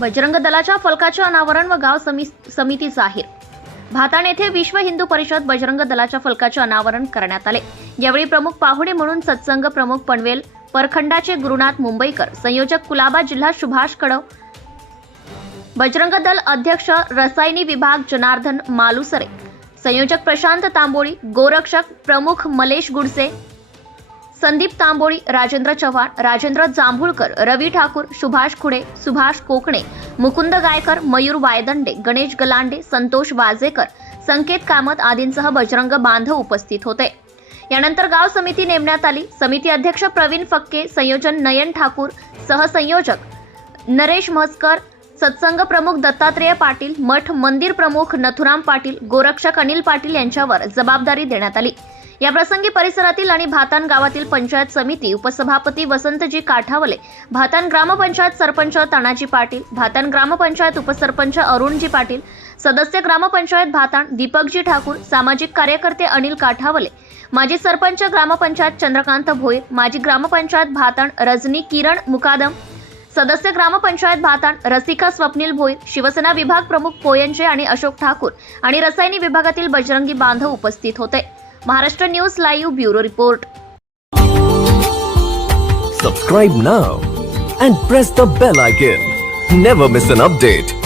बजरंग दलाच्या फलकाचे अनावरण व गाव समि समिती जाहीर. भाताण येथे विश्व हिंदू परिषद बजरंग दलाच्या फलकाचे अनावरण करण्यात आले. यावेळी प्रमुख पाहुणे म्हणून सत्संग प्रमुख पनवेल परखंडाचे गुरुनाथ मुंबईकर संयोजक कुलाबा जिल्हा सुभाष कडव बजरंग दल अध्यक्ष रसायनी विभाग जनार्दन मालुसरे संयोजक प्रशांत तांबोळी गोरक्षक प्रमुख मलेश गुडसे संदीप तांबोळी राजेंद्र चव्हाण राजेंद्र जांभुळकर रवी ठाकूर सुभाष खुडे सुभाष कोकणे मुकुंद गायकर मयूर वायदंडे गणेश गलांडे संतोष वाजेकर संकेत कामत आदींसह बजरंग बांधव उपस्थित होते. यानंतर गाव समिती नेमण्यात आली. समिती अध्यक्ष प्रवीण फक्के संयोजन नयन ठाकूर सहसंयोजक नरेश म्हसकर सत्संग प्रमुख दत्तात्रेय पाटील मठ मंदिर प्रमुख नथुराम पाटील गोरक्षक अनिल पाटील यांच्यावर जबाबदारी देण्यात आली. या प्रसंगी परिसरातील आणि भातान गावातील पंचायत समिती उपसभापती वसंतजी काठावले भातान ग्रामपंचायत सरपंच तानाजी पाटील भातान ग्रामपंचायत उपसरपंच अरुणजी पाटील सदस्य ग्रामपंचायत भाताण दीपकजी ठाकूर सामाजिक कार्यकर्ते अनिल काठावले माजी सरपंच ग्रामपंचायत चंद्रकांत भोये माजी ग्रामपंचायत भाताण रजनी किरण मुकादम सदस्य ग्रामपंचायत भाताण रसिका स्वप्नील भोईर शिवसेना विभाग प्रमुख पोयंजे आणि अशोक ठाकूर आणि रसायनी विभागातील बजरंगी बांधव उपस्थित होते. Maharashtra news live bureau report Subscribe now and press the bell icon. Never miss an update.